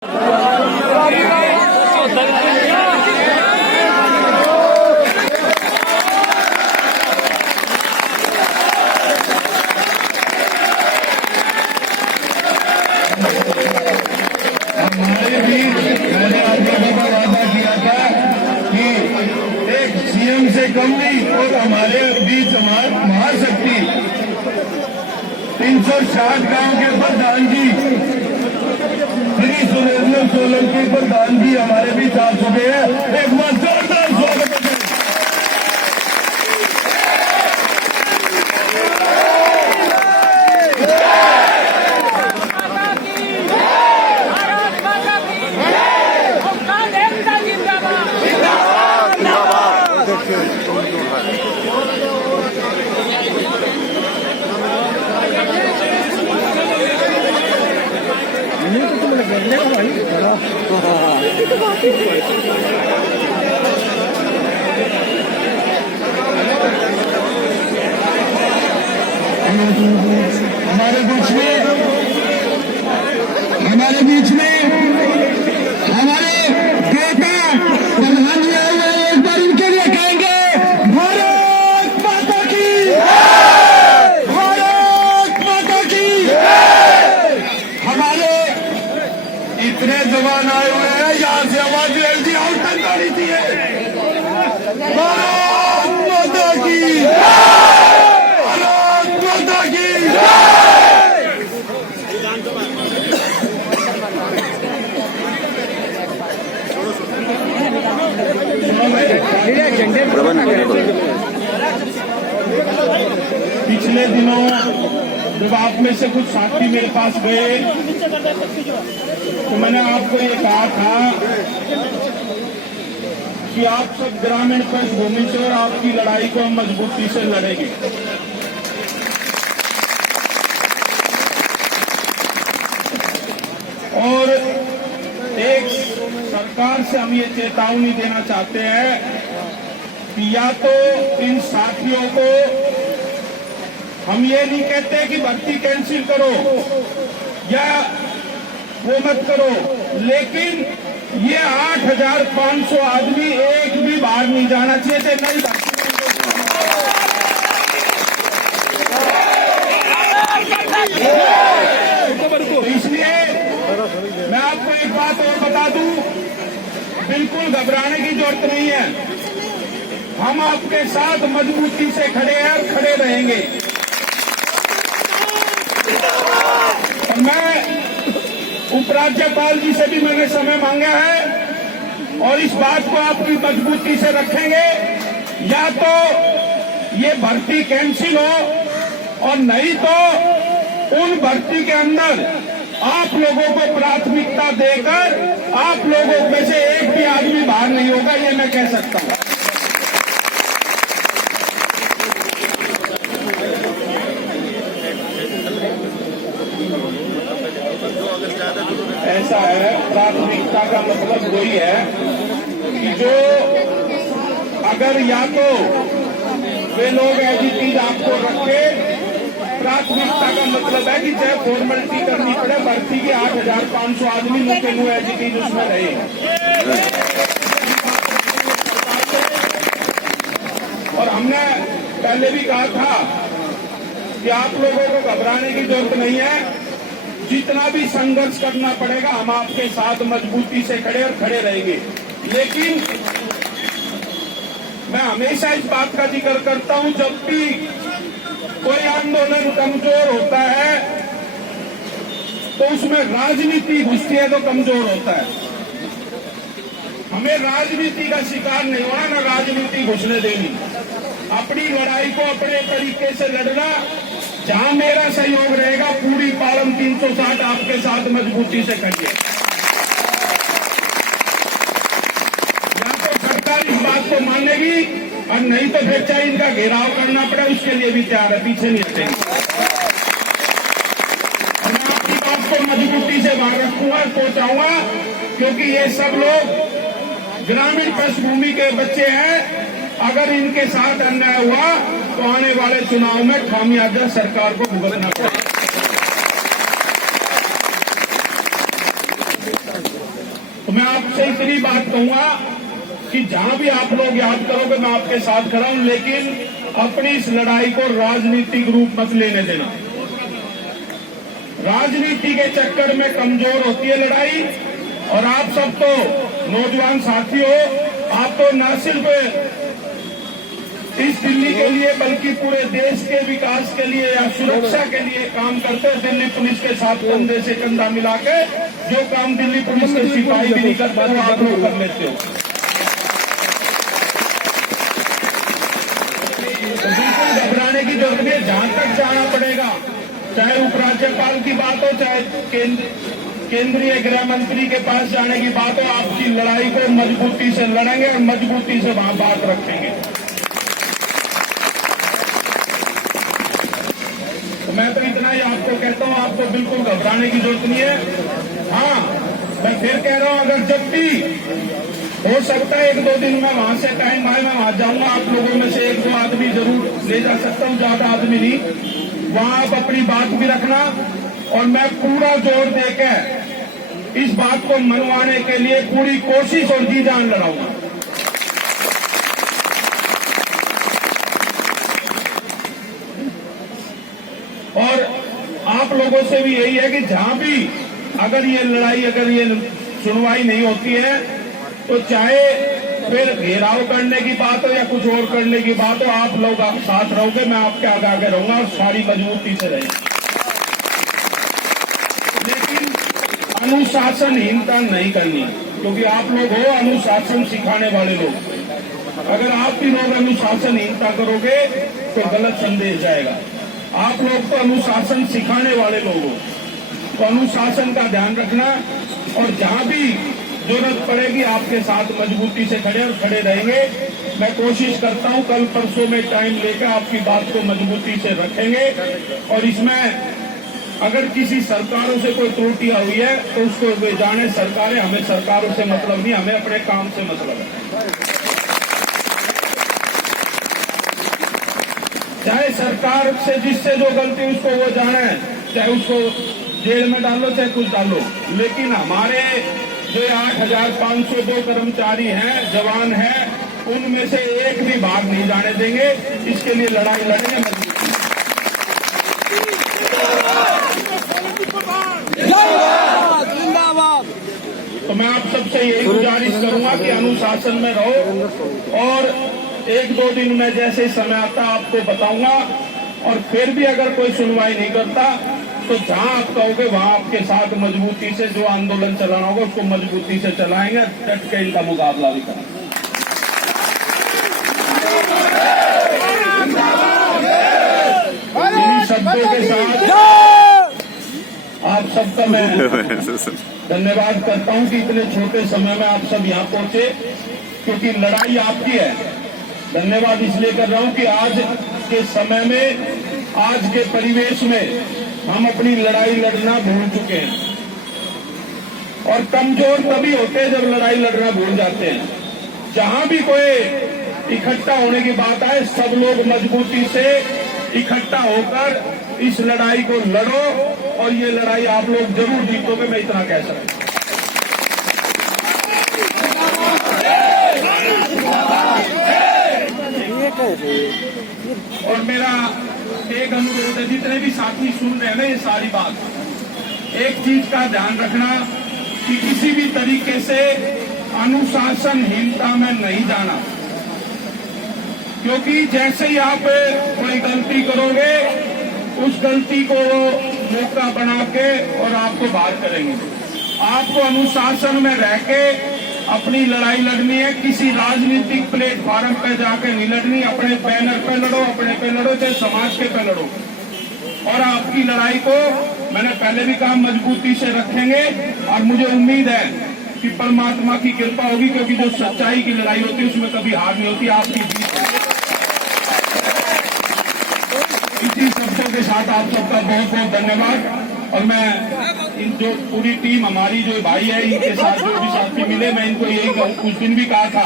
CM से कम नहीं और हमारे बीच महाशक्ति 360 गांव के प्रधान जी श्री सुरेंद्र सोलंकी प्रधान जी हमारे बीच आ चुके हैं। एक बार जोरदार स्वागत है। हमारे बीच में हमारे बेटा प्रधान जी आए हुए, एक बार उनके लिए कहेंगे भारत माता की, भारत माता की। हमारे इतने जवान आए हुए हैं, यहाँ से आवाज जल्दी आउट तक गाड़ी थी। भारत माता की, भारत माता की। पिछले दिनों जब आप में से कुछ साथी मेरे पास गए तो मैंने आपको ये कहा था कि आप सब ग्रामीण पृष्ठभूमि से और आपकी लड़ाई को हम मजबूती से लड़ेंगे। और एक सरकार से हम ये चेतावनी देना चाहते हैं कि या तो इन साथियों को, हम ये नहीं कहते कि भर्ती कैंसिल करो या वो मत करो, लेकिन ये 8,500 आदमी एक भी बाहर नहीं जाना चाहिए थे। नहीं भर्ती इसलिए मैं आपको एक बात और बता दूं, बिल्कुल घबराने की जरूरत नहीं है। हम आपके साथ मजबूती से खड़े हैं और खड़े रहेंगे। और मैं उपराज्यपाल जी से भी मैंने समय मांगा है और इस बात को आपकी मजबूती से रखेंगे। या तो ये भर्ती कैंसिल हो और नहीं तो उन भर्ती के अंदर आप लोगों को प्राथमिकता देकर आप लोगों में से एक भी आदमी बाहर नहीं होगा, ये मैं कह सकता हूं। ऐसा है, प्राथमिकता का मतलब वही है कि जो अगर या तो वे लोग एजीपी आपको रखे, प्राथमिकता का मतलब है कि चाहे फॉर्मेलिटी करनी पड़े, भर्ती के 8,500 आदमी मुख्य नु एजीपी उसमें रहे। और हमने पहले भी कहा था कि आप लोगों को घबराने की जरूरत नहीं है, जितना भी संघर्ष करना पड़ेगा हम आपके साथ मजबूती से खड़े और खड़े रहेंगे। लेकिन मैं हमेशा इस बात का जिक्र करता हूं, जब भी कोई आंदोलन कमजोर होता है तो उसमें राजनीति घुसती है तो कमजोर होता है। हमें राजनीति का शिकार नहीं होना, न राजनीति घुसने देनी। अपनी लड़ाई को अपने तरीके से लड़ना, जहां मेरा सहयोग रहेगा पूरी पालम 360 आपके साथ मजबूती से करिए। या तो सरकार इस बात को मानेगी और नहीं तो फिर चाहे इनका घेराव करना पड़े उसके लिए भी तैयार है, पीछे नहीं हटेंगे। मैं आपकी बात को मजबूती से बाहर रखूंगा, पहुंचाऊंगा, क्योंकि ये सब लोग ग्रामीण पृष्ठभूमि के बच्चे हैं। अगर इनके साथ अन्याय हुआ तो आने वाले चुनाव में खामियाजा सरकार को भुगतना पड़ेगा। तो मैं आपसे इतनी बात कहूंगा कि जहां भी आप लोग याद करोगे मैं आपके साथ खड़ा हूं, लेकिन अपनी इस लड़ाई को राजनीतिक रूप मत लेने देना। राजनीति के चक्कर में कमजोर होती है लड़ाई। और आप सब तो नौजवान साथी हो, आप तो न सिर्फ इस दिल्ली के लिए बल्कि पूरे देश के विकास के लिए या सुरक्षा के लिए काम करते हो। दिल्ली पुलिस के साथ कंधे से कंधा मिला के जो काम दिल्ली पुलिस के सिपाही भी नहीं करते वो आप लोग कर लेते हो। तो बिल्कुल घबराने की जरूरत नहीं है। जहां तक जाना पड़ेगा, चाहे उपराज्यपाल की बात हो, चाहे केंद्रीय गृह मंत्री के पास जाने की बात हो, आपकी लड़ाई को मजबूती से लड़ेंगे और मजबूती से वहां बात रखेंगे। तो मैं तो इतना ही आपको कहता हूं, आपको बिल्कुल घबराने की जरूरत नहीं है। हाँ, मैं फिर कह रहा हूं, अगर जब भी हो सकता है 1-2 दिन में वहां से टाइम आए, मैं वहां जाऊंगा। आप लोगों में से 1-2 आदमी जरूर ले जा सकता हूं, ज्यादा आदमी नहीं। वहां आप अपनी बात भी रखना और मैं पूरा जोर देकर इस बात को मनवाने के लिए पूरी कोशिश और जी जान लड़ाऊंगा। और आप लोगों से भी यही है कि जहां भी अगर ये लड़ाई, अगर ये सुनवाई नहीं होती है, तो चाहे फिर घेराव करने की बात हो या कुछ और करने की बात हो, आप लोग आप साथ रहोगे, मैं आपके आगे रहूंगा और सारी मजबूती से रहेंगे। लेकिन अनुशासनहीनता नहीं करनी, क्योंकि आप लोग हो अनुशासन सिखाने वाले लोग। अगर आप भी लोग अनुशासनहीनता करोगे तो गलत संदेश जाएगा। आप लोग तो अनुशासन सिखाने वाले लोग हो, तो अनुशासन का ध्यान रखना और जहां भी जरूरत पड़ेगी आपके साथ मजबूती से खड़े रहेंगे। मैं कोशिश करता हूं कल परसों में टाइम लेकर आपकी बात को मजबूती से रखेंगे। और इसमें अगर किसी सरकारों से कोई त्रुटियां हुई है तो उसको वे जाने, सरकारें, हमें सरकारों से मतलब नहीं, हमें अपने काम से मतलब है। चाहे सरकार से जिससे जो गलती उसको वो जाने, चाहे उसको जेल में डालो चाहे कुछ डालो, लेकिन हमारे जो 8,502 कर्मचारी हैं, जवान हैं, उनमें से एक भी भाग नहीं जाने देंगे। इसके लिए लड़ाई लड़ेंगे जिंदाबाद। तो मैं आप सबसे यही गुजारिश करूंगा कि अनुशासन में रहो और 1-2 दिन में जैसे समय आता आपको बताऊंगा। और फिर भी अगर कोई सुनवाई नहीं करता तो जहां आप कहोगे वहां आपके साथ मजबूती से जो आंदोलन चलाना होगा उसको मजबूती से चलाएंगे, डट के इनका मुकाबला भी करेंगे। इन शब्दों के साथ आप सबका मैं धन्यवाद करता हूं कि इतने छोटे समय में आप सब यहाँ पहुंचे, क्योंकि लड़ाई आपकी है। धन्यवाद इसलिए कर रहा हूं कि आज के समय में, आज के परिवेश में हम अपनी लड़ाई लड़ना भूल चुके हैं। और कमजोर तभी होते हैं जब लड़ाई लड़ना भूल जाते हैं। जहां भी कोई इकट्ठा होने की बात आए, सब लोग मजबूती से इकट्ठा होकर इस लड़ाई को लड़ो और ये लड़ाई आप लोग जरूर जीतोगे, मैं इतना कह सकता हूं। और मेरा एक अनुरोध है, जितने भी साथी सुन रहे हैं ना ये सारी बात, एक चीज का ध्यान रखना कि किसी भी तरीके से अनुशासनहीनता में नहीं जाना, क्योंकि जैसे ही आप कोई गलती करोगे उस गलती को मौका बना के और आपको बाहर करेंगे। आपको अनुशासन में रह के अपनी लड़ाई लड़नी है, किसी राजनीतिक प्लेटफॉर्म पे जाकर नहीं लड़नी। अपने बैनर पे लड़ो, अपने पे लड़ो, चाहे समाज के पे लड़ो। और आपकी लड़ाई को मैंने पहले भी कहा मजबूती से रखेंगे और मुझे उम्मीद है कि परमात्मा की कृपा होगी, क्योंकि जो सच्चाई की लड़ाई होती है उसमें कभी हार नहीं होती, आपकी जीत है। इसी शब्दों के साथ आप सबका बहुत बहुत धन्यवाद। और मैं इन जो पूरी टीम हमारी जो भाई है, इनके साथ जो भी साथी मिले, मैं इनको यही उस दिन भी कहा था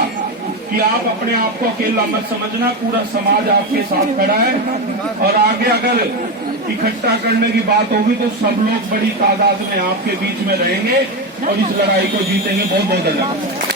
कि आप अपने आप को अकेला मत समझना, पूरा समाज आपके साथ खड़ा है। और आगे अगर इकट्ठा करने की बात होगी तो सब लोग बड़ी तादाद में आपके बीच में रहेंगे। और इस लड़ाई को जीतेंगे। बहुत बहुत धन्यवाद।